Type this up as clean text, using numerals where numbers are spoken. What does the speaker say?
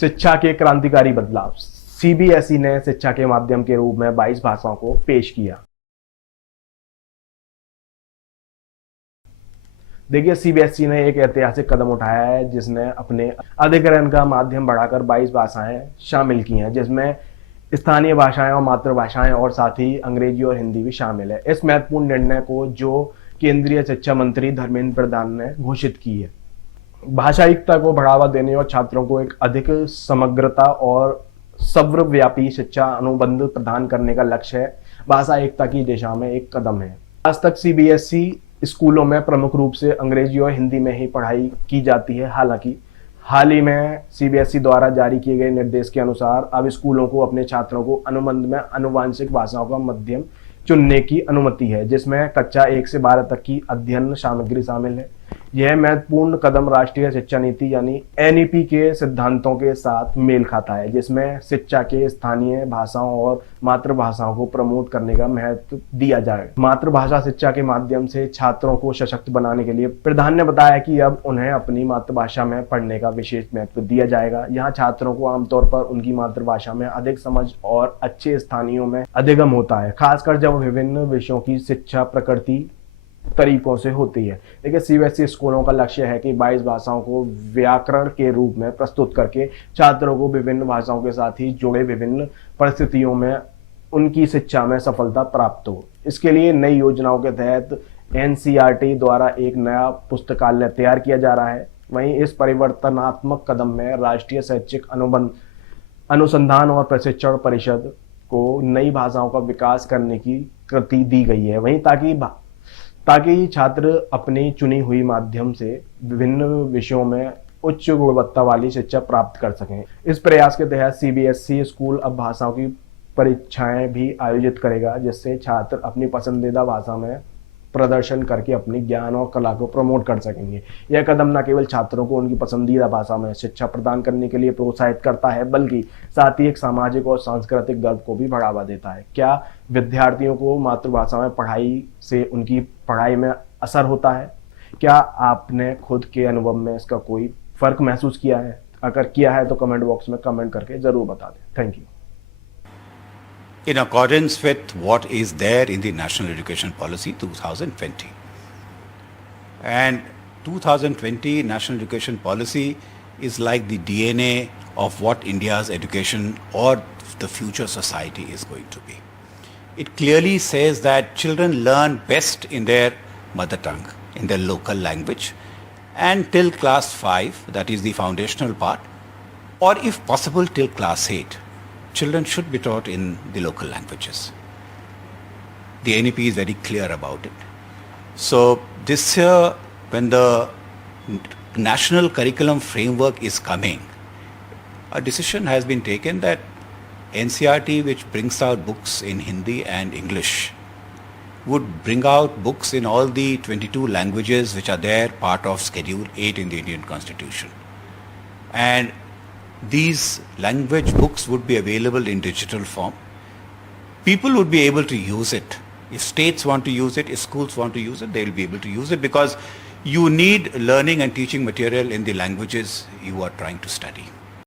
शिक्षा के क्रांतिकारी बदलाव। सीबीएसई ने शिक्षा के माध्यम के रूप में 22 भाषाओं को पेश किया। देखिए, सीबीएसई ने एक ऐतिहासिक कदम उठाया है जिसने अपने अधिग्रहण का माध्यम बढ़ाकर 22 भाषाएं शामिल की हैं, जिसमें स्थानीय भाषाएं और मातृभाषाएं और साथ ही अंग्रेजी और हिंदी भी शामिल है। इस महत्वपूर्ण निर्णय को जो केंद्रीय शिक्षा मंत्री धर्मेंद्र प्रधान ने घोषित की है। भाषा एकता को बढ़ावा देने और छात्रों को एक अधिक समग्रता और सर्वव्यापी शिक्षा अनुबंध प्रदान करने का लक्ष्य है, भाषा एकता की दिशा में एक कदम है। आज तक सीबीएसई स्कूलों में प्रमुख रूप से अंग्रेजी और हिंदी में ही पढ़ाई की जाती है। हालांकि हाल ही में सीबीएसई द्वारा जारी किए गए निर्देश के अनुसार अब स्कूलों को अपने छात्रों को अनुबंध में आनुवंशिक भाषाओं का माध्यम चुनने की अनुमति है, जिसमें कक्षा 1 से 12 तक की अध्ययन सामग्री शामिल है। यह महत्वपूर्ण कदम राष्ट्रीय शिक्षा नीति यानी एनईपी के सिद्धांतों के साथ मेल खाता है, जिसमें शिक्षा के स्थानीय भाषाओं और मातृभाषाओं को प्रमोट करने का महत्व दिया जाए। मातृभाषा शिक्षा के माध्यम से छात्रों को सशक्त बनाने के लिए प्रधान ने बताया कि अब उन्हें अपनी मातृभाषा में पढ़ने का विशेष महत्व दिया जाएगा। यहाँ छात्रों को आमतौर पर उनकी मातृभाषा में अधिक समझ और अच्छे स्थानीयों में अधिगम होता है, खासकर जब विभिन्न विषयों की शिक्षा प्रकृति तरीकों से होती है। देखिए, सीबीएसई स्कूलों का लक्ष्य है कि 22 भाषाओं को व्याकरण के रूप में प्रस्तुत करके छात्रों को विभिन्न भाषाओं के साथ ही जुड़े विभिन्न परिस्थितियों में उनकी शिक्षा में सफलता प्राप्त हो। इसके लिए नई योजनाओं के तहत एनसीईआरटी द्वारा एक नया पुस्तकालय तैयार किया जा रहा है। वहीं इस परिवर्तनात्मक कदम में राष्ट्रीय शैक्षिक अनुसंधान और प्रशिक्षण परिषद को नई भाषाओं का विकास करने की कृति दी गई है, वहीं ताकि छात्र अपनी चुनी हुई माध्यम से विभिन्न विषयों में उच्च गुणवत्ता वाली शिक्षा प्राप्त कर सकें। इस प्रयास के तहत सीबीएसई स्कूल अब भाषाओं की परीक्षाएं भी आयोजित करेगा, जिससे छात्र अपनी पसंदीदा भाषा में प्रदर्शन करके अपनी ज्ञान और कला को प्रमोट कर सकेंगे। यह कदम न केवल छात्रों को उनकी पसंदीदा भाषा में शिक्षा प्रदान करने के लिए प्रोत्साहित करता है, बल्कि साथ ही एक सामाजिक और सांस्कृतिक गर्व को भी बढ़ावा देता है। क्या विद्यार्थियों को मातृभाषा में पढ़ाई से उनकी पढ़ाई में असर होता है? क्या आपने खुद के अनुभव में इसका कोई फर्क महसूस किया है? अगर किया है तो कमेंट बॉक्स में कमेंट करके जरूर बता दें। Thank you. In accordance with what is there in the National Education Policy 2020. And 2020 National Education Policy is like the DNA of what India's education or the future society is going to be. It clearly says that children learn best in their mother tongue, in their local language, and till class 5, that is the foundational part, or if possible till class 8. Children should be taught in the local languages. The NEP is very clear about it. So this year, when the national curriculum framework is coming, a decision has been taken that NCERT, which brings out books in Hindi and English, would bring out books in all the 22 languages which are there, part of Schedule 8 in the Indian Constitution. And these language books would be available in digital form. People would be able to use it. If states want to use it, if schools want to use it, they will be able to use it, because you need learning and teaching material in the languages you are trying to study.